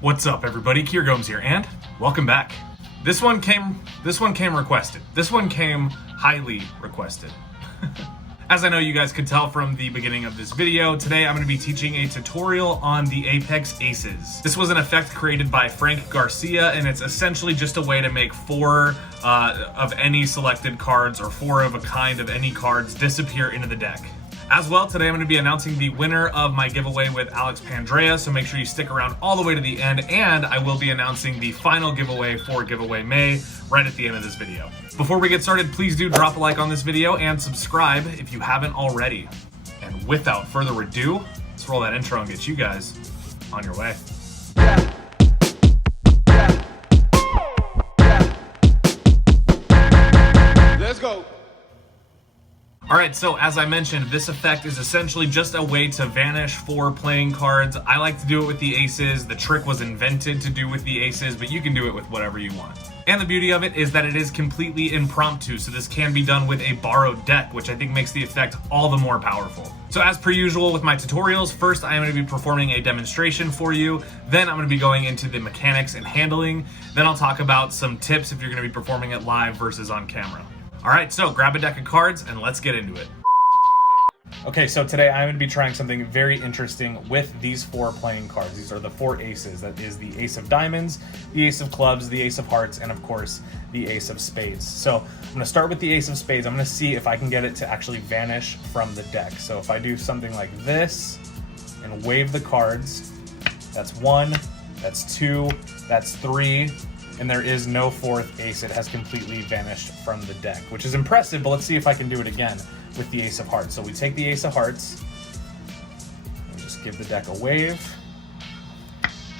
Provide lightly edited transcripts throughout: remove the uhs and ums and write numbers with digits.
What's up, everybody? Kier Gomes here, and welcome back. This one came requested. This one came highly requested. As I know you guys could tell from the beginning of this video, today I'm going to be teaching a tutorial on the Apex Aces. This was an effect created by Frank Garcia, and it's essentially just a way to make 4 of any selected cards, or 4 of a kind of any cards, disappear into the deck. As well, today I'm going to be announcing the winner of my giveaway with Alex Pandrea, so make sure you stick around all the way to the end, and I will be announcing the final giveaway for Giveaway May right at the end of this video. Before we get started, please do drop a like on this video and subscribe if you haven't already. And without further ado, let's roll that intro and get you guys on your way. Let's go. Alright, so as I mentioned, this effect is essentially just a way to vanish 4 playing cards. I like to do it with the aces. The trick was invented to do with the aces, but you can do it with whatever you want. And the beauty of it is that it is completely impromptu, so this can be done with a borrowed deck, which I think makes the effect all the more powerful. So as per usual with my tutorials, first I am going to be performing a demonstration for you, then I'm going to be going into the mechanics and handling, then I'll talk about some tips if you're going to be performing it live versus on camera. Alright, so grab a deck of cards and let's get into it. Okay, so today I'm going to be trying something very interesting with these 4 playing cards. These are the 4 aces. That is the ace of diamonds, the ace of clubs, the ace of hearts, and of course, the ace of spades. So I'm going to start with the ace of spades. I'm going to see if I can get it to actually vanish from the deck. So if I do something like this and wave the cards, that's 1, that's 2, that's 3, and there is no 4th ace. It has completely vanished from the deck, which is impressive, but let's see if I can do it again with the ace of hearts. So we take the ace of hearts, and just give the deck a wave.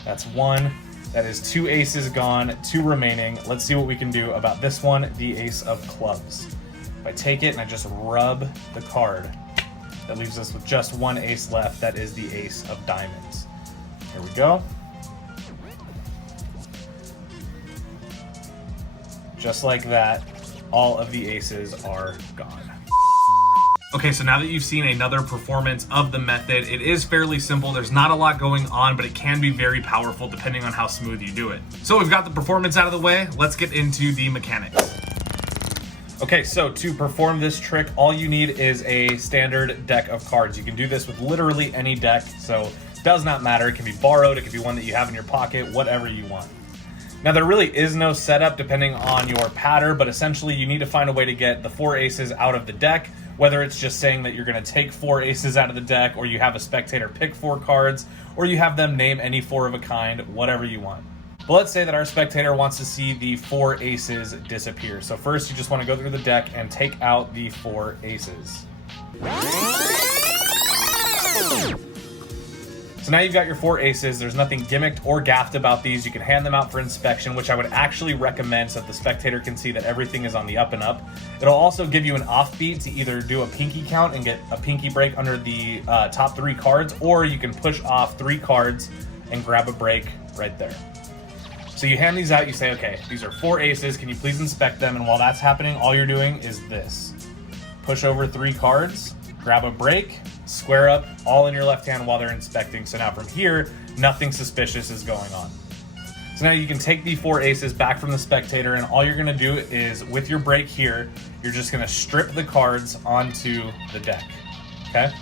That's 1. That is 2 aces gone, 2 remaining. Let's see what we can do about this one, the ace of clubs. If I take it and I just rub the card, that leaves us with just 1 ace left. That is the ace of diamonds. Here we go. Just like that, all of the aces are gone. Okay, so now that you've seen another performance of the method, it is fairly simple. There's not a lot going on, but it can be very powerful depending on how smooth you do it. So we've got the performance out of the way. Let's get into the mechanics. Okay, so to perform this trick, all you need is a standard deck of cards. You can do this with literally any deck, so it does not matter. It can be borrowed, it can be one that you have in your pocket, whatever you want. Now, there really is no setup depending on your pattern, but essentially you need to find a way to get the 4 aces out of the deck, whether it's just saying that you're going to take 4 aces out of the deck, or you have a spectator pick 4 cards, or you have them name any 4 of a kind, whatever you want. But let's say that our spectator wants to see the 4 aces disappear. So first you just want to go through the deck and take out the 4 aces. So now you've got your 4 aces. There's nothing gimmicked or gaffed about these. You can hand them out for inspection, which I would actually recommend so that the spectator can see that everything is on the up and up. It'll also give you an offbeat to either do a pinky count and get a pinky break under the top 3 cards, or you can push off 3 cards and grab a break right there. So you hand these out, you say, okay, these are 4 aces, can you please inspect them? And while that's happening, all you're doing is this. Push over 3 cards, grab a break, square up, all in your left hand while they're inspecting. So now from here, nothing suspicious is going on. So now you can take the 4 aces back from the spectator, and all you're gonna do is, with your break here, you're just gonna strip the cards onto the deck, okay?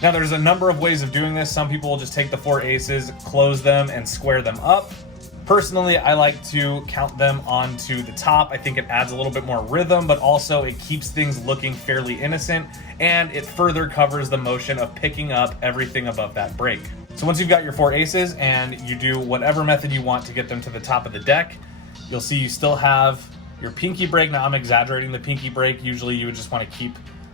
Now there's a number of ways of doing this. Some people will just take the 4 aces, close them, and square them up. Personally, I like to count them onto the top. I think it adds a little bit more rhythm, but also it keeps things looking fairly innocent, and it further covers the motion of picking up everything above that break. So once you've got your 4 aces and you do whatever method you want to get them to the top of the deck, you'll see you still have your pinky break. Now I'm exaggerating the pinky break. Usually you would just want to keep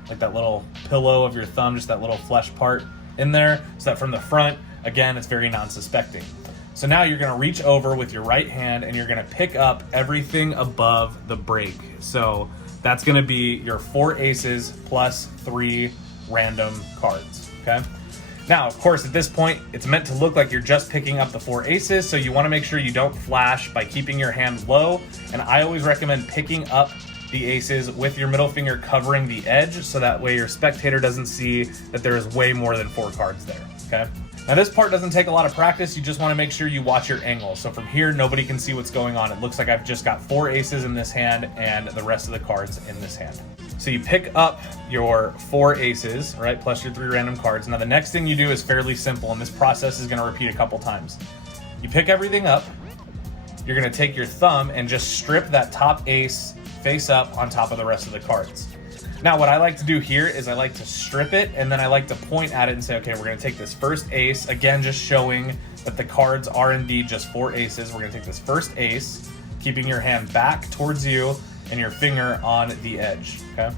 like that little pillow of your thumb, just that little flesh part in there, so that from the front, again, it's very non-suspecting. So now you're gonna reach over with your right hand and you're gonna pick up everything above the break. So that's gonna be your 4 aces plus 3 random cards, okay? Now, of course, at this point, it's meant to look like you're just picking up the 4 aces, so you wanna make sure you don't flash by keeping your hand low, and I always recommend picking up the aces with your middle finger covering the edge, so that way your spectator doesn't see that there is way more than 4 cards there, okay? Now this part doesn't take a lot of practice, you just want to make sure you watch your angle. So from here, nobody can see what's going on. It looks like I've just got 4 aces in this hand and the rest of the cards in this hand. So you pick up your 4 aces, right, plus your 3 random cards. Now the next thing you do is fairly simple, and this process is going to repeat a couple times. You pick everything up, you're going to take your thumb and just strip that top ace face up on top of the rest of the cards. Now what I like to do here is I like to strip it, and then I like to point at it and say, okay, we're going to take this first ace, again just showing that the cards are indeed just 4 aces. We're going to take this first ace, keeping your hand back towards you and your finger on the edge, okay?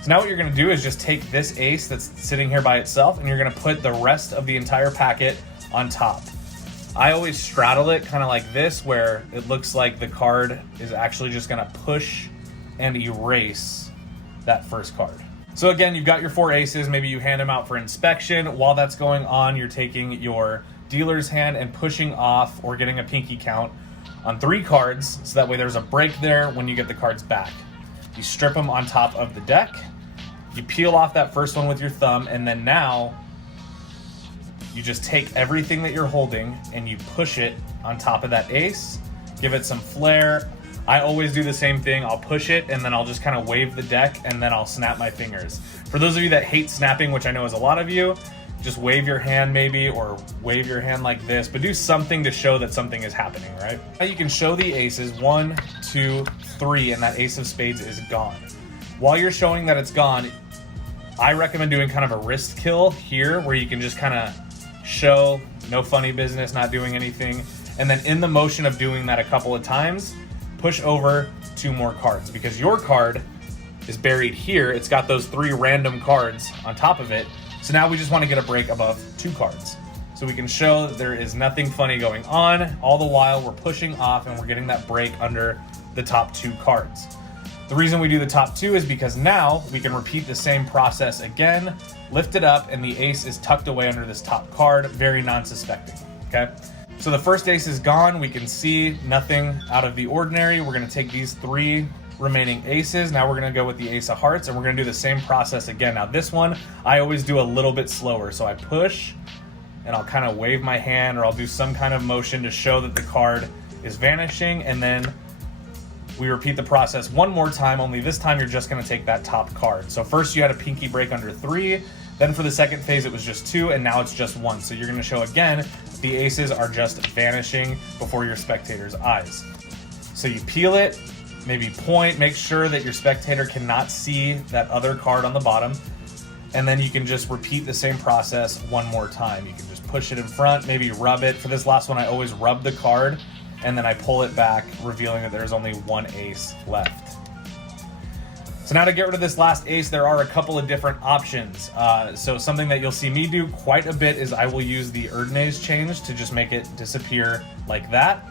So now what you're going to do is just take this ace that's sitting here by itself, and you're going to put the rest of the entire packet on top. I always straddle it kind of like this, where it looks like the card is actually just going to push and erase that first card. So again, you've got your 4 aces, maybe you hand them out for inspection. While that's going on, you're taking your dealer's hand and pushing off or getting a pinky count on 3 cards, so that way there's a break there when you get the cards back. You strip them on top of the deck, you peel off that first one with your thumb, and then now you just take everything that you're holding and you push it on top of that ace, give it some flair. I always do the same thing. I'll push it and then I'll just kind of wave the deck and then I'll snap my fingers. For those of you that hate snapping, which I know is a lot of you, just wave your hand maybe, or wave your hand like this, but do something to show that something is happening, right? Now you can show the aces 1, 2, 3, and that ace of spades is gone. While you're showing that it's gone, I recommend doing kind of a wrist kill here, where you can just kind of show no funny business, not doing anything. And then in the motion of doing that a couple of times, push over 2 more cards, because your card is buried here. It's got those 3 random cards on top of it. So now we just want to get a break above 2 cards. So we can show that there is nothing funny going on. All the while we're pushing off and we're getting that break under the top 2 cards. The reason we do the top 2 is because now we can repeat the same process again, lift it up, and the ace is tucked away under this top card, very non-suspecting, okay? So the first ace is gone. We can see nothing out of the ordinary. We're going to take these 3 remaining aces. Now we're going to go with the ace of hearts, and we're going to do the same process again. Now this one, I always do a little bit slower. So I push, and I'll kind of wave my hand, or I'll do some kind of motion to show that the card is vanishing, and then we repeat the process one more time, only this time you're just going to take that top card. So first you had a pinky break under 3, then for the second phase it was just 2, and now it's just 1. So you're going to show again the aces are just vanishing before your spectator's eyes. So you peel it, maybe point, make sure that your spectator cannot see that other card on the bottom, and then you can just repeat the same process one more time. You can just push it in front, maybe rub it. For this last one, I always rub the card, and then I pull it back, revealing that there's only 1 ace left. So now to get rid of this last ace, there are a couple of different options. So something that you'll see me do quite a bit is I will use the Erdnase change to just make it disappear like that.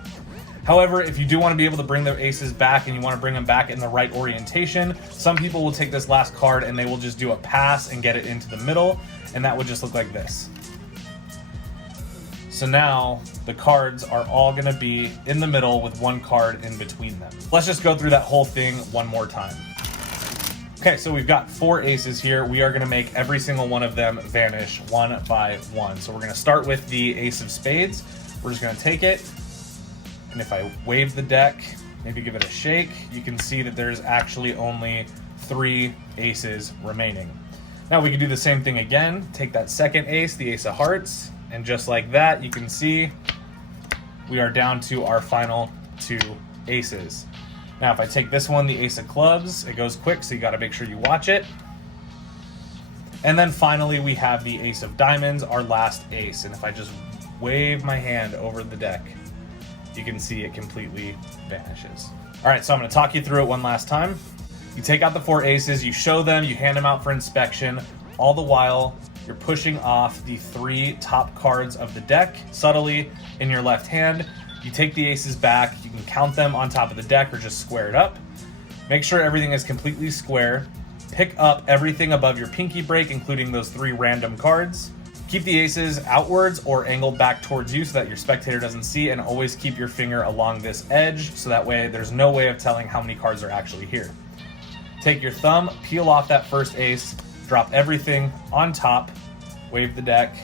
However, if you do want to be able to bring the aces back and you want to bring them back in the right orientation, some people will take this last card and they will just do a pass and get it into the middle, and that would just look like this. So now the cards are all going to be in the middle with 1 card in between them. Let's just go through that whole thing one more time. Okay, so we've got 4 aces here. We are going to make every single one of them vanish one by one. So we're going to start with the ace of spades. We're just going to take it, and if I wave the deck, maybe give it a shake, you can see that there's actually only 3 aces remaining. Now we can do the same thing again. Take that second ace, the ace of hearts, and just like that, you can see we are down to our final 2 aces. Now if I take this one, the ace of clubs, it goes quick, so you got to make sure you watch it. And then finally we have the ace of diamonds, our last ace. And if I just wave my hand over the deck, you can see it completely vanishes. All right, so I'm going to talk you through it one last time. You take out the 4 aces, you show them, you hand them out for inspection. All the while, you're pushing off the 3 top cards of the deck subtly in your left hand. You take the aces back, you can count them on top of the deck or just square it up. Make sure everything is completely square. Pick up everything above your pinky break, including those 3 random cards. Keep the aces outwards or angled back towards you so that your spectator doesn't see, and always keep your finger along this edge so that way there's no way of telling how many cards are actually here. Take your thumb, peel off that first ace, drop everything on top, wave the deck,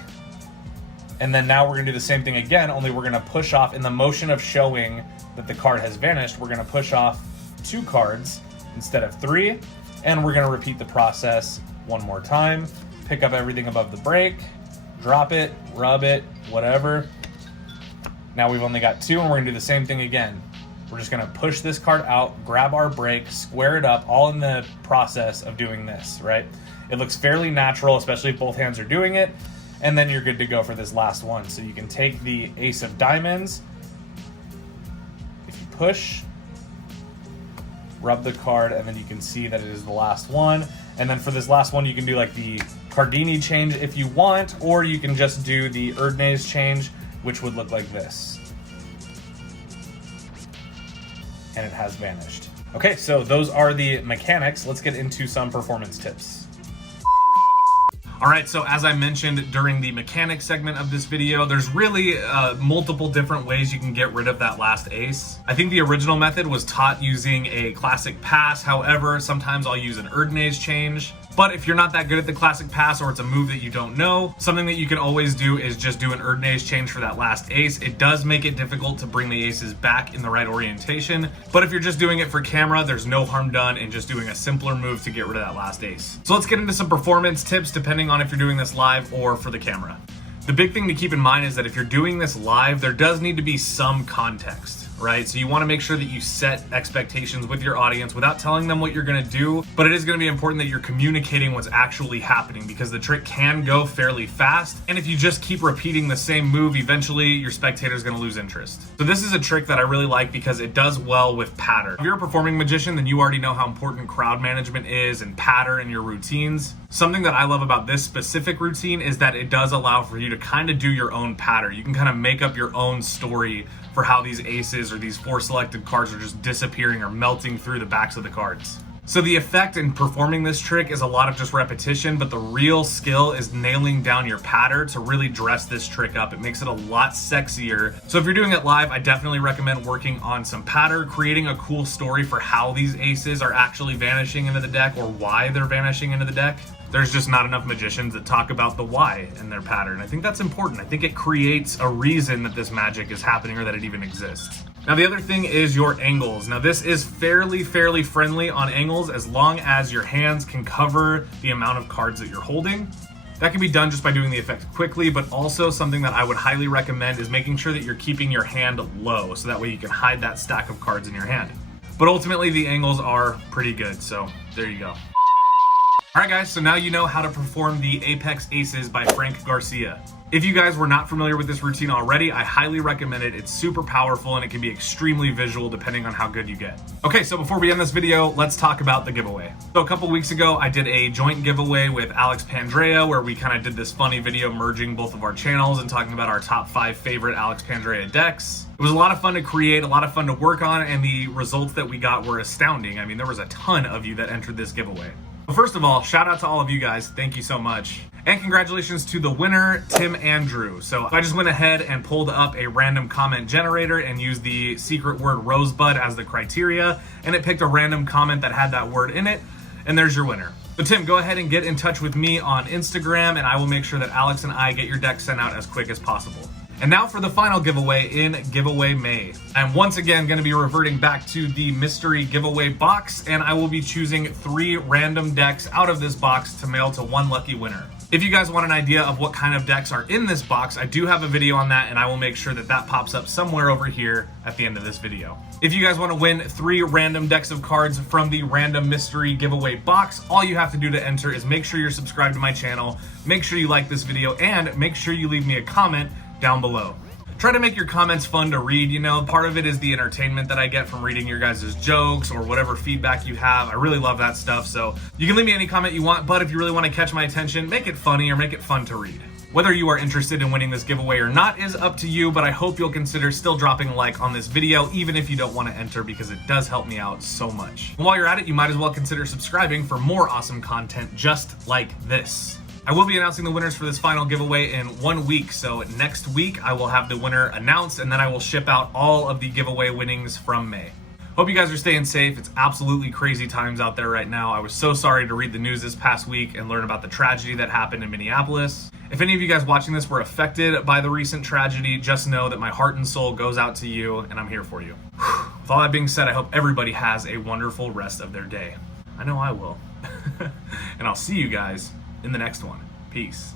And then now we're gonna do the same thing again, only we're gonna push off, in the motion of showing that the card has vanished, we're gonna push off 2 cards instead of 3. And we're gonna repeat the process one more time. Pick up everything above the break, drop it, rub it, whatever. Now we've only got 2, and we're gonna do the same thing again. We're just gonna push this card out, grab our break, square it up, all in the process of doing this, right? It looks fairly natural, especially if both hands are doing it, and then you're good to go for this last one. So you can take the ace of diamonds, if you push, rub the card, and then you can see that it is the last one. And then for this last one, you can do like the Cardini change if you want, or you can just do the Erdnase change, which would look like this. And it has vanished. Okay, so those are the mechanics. Let's get into some performance tips. All right, so as I mentioned during the mechanics segment of this video, there's really multiple different ways you can get rid of that last ace. I think the original method was taught using a classic pass. However, sometimes I'll use an Erdnase change. But if you're not that good at the classic pass, or it's a move that you don't know, something that you can always do is just do an Erdnase change for that last ace. It does make it difficult to bring the aces back in the right orientation, but if you're just doing it for camera, there's no harm done in just doing a simpler move to get rid of that last ace. So let's get into some performance tips depending on if you're doing this live or for the camera. The big thing to keep in mind is that if you're doing this live, there does need to be some context, right? So you want to make sure that you set expectations with your audience without telling them what you're going to do, but it is going to be important that you're communicating what's actually happening, because the trick can go fairly fast, and if you just keep repeating the same move, eventually your spectator is going to lose interest. So this is a trick that I really like because it does well with patter. If you're a performing magician, then you already know how important crowd management is and patter in your routines. Something that I love about this specific routine is that it does allow for you to kind of do your own patter. You can kind of make up your own story for how these aces or these 4 selected cards are just disappearing or melting through the backs of the cards. So the effect in performing this trick is a lot of just repetition, but the real skill is nailing down your patter to really dress this trick up. It makes it a lot sexier. So if you're doing it live, I definitely recommend working on some patter, creating a cool story for how these aces are actually vanishing into the deck or why they're vanishing into the deck. There's just not enough magicians that talk about the why in their pattern. I think that's important. I think it creates a reason that this magic is happening or that it even exists. Now the other thing is your angles. Now this is fairly friendly on angles as long as your hands can cover the amount of cards that you're holding. That can be done just by doing the effect quickly, but also something that I would highly recommend is making sure that you're keeping your hand low, so that way you can hide that stack of cards in your hand. But ultimately the angles are pretty good, so there you go. Alright guys, so now you know how to perform the Apex Aces by Frank Garcia. If you guys were not familiar with this routine already, I highly recommend it. It's super powerful and it can be extremely visual depending on how good you get. Okay, so before we end this video, let's talk about the giveaway. So a couple weeks ago, I did a joint giveaway with Alex Pandrea where we kind of did this funny video merging both of our channels and talking about our top 5 favorite Alex Pandrea decks. It was a lot of fun to create, a lot of fun to work on, and the results that we got were astounding. I mean, there was a ton of you that entered this giveaway. Well, first of all, shout out to all of you guys. Thank you so much. And congratulations to the winner, Tim Andrew. So I just went ahead and pulled up a random comment generator and used the secret word rosebud as the criteria, and it picked a random comment that had that word in it, and there's your winner. So Tim, go ahead and get in touch with me on Instagram, and I will make sure that Alex and I get your deck sent out as quick as possible. And now for the final giveaway in Giveaway May. I'm once again going to be reverting back to the mystery giveaway box, and I will be choosing 3 random decks out of this box to mail to 1 lucky winner. If you guys want an idea of what kind of decks are in this box, I do have a video on that, and I will make sure that that pops up somewhere over here at the end of this video. If you guys want to win 3 random decks of cards from the random mystery giveaway box, all you have to do to enter is make sure you're subscribed to my channel, make sure you like this video, and make sure you leave me a comment down below. Try to make your comments fun to read, you know, part of it is the entertainment that I get from reading your guys' jokes or whatever feedback you have. I really love that stuff, so you can leave me any comment you want, but if you really want to catch my attention, make it funny or make it fun to read. Whether you are interested in winning this giveaway or not is up to you, but I hope you'll consider still dropping a like on this video, even if you don't want to enter, because it does help me out so much. And while you're at it, you might as well consider subscribing for more awesome content just like this. I will be announcing the winners for this final giveaway in 1 week, so next week I will have the winner announced, and then I will ship out all of the giveaway winnings from May. Hope you guys are staying safe. It's absolutely crazy times out there right now. I was so sorry to read the news this past week and learn about the tragedy that happened in Minneapolis. If any of you guys watching this were affected by the recent tragedy, just know that my heart and soul goes out to you, and I'm here for you. With all that being said, I hope everybody has a wonderful rest of their day. I know I will. And I'll see you guys in the next one. Peace.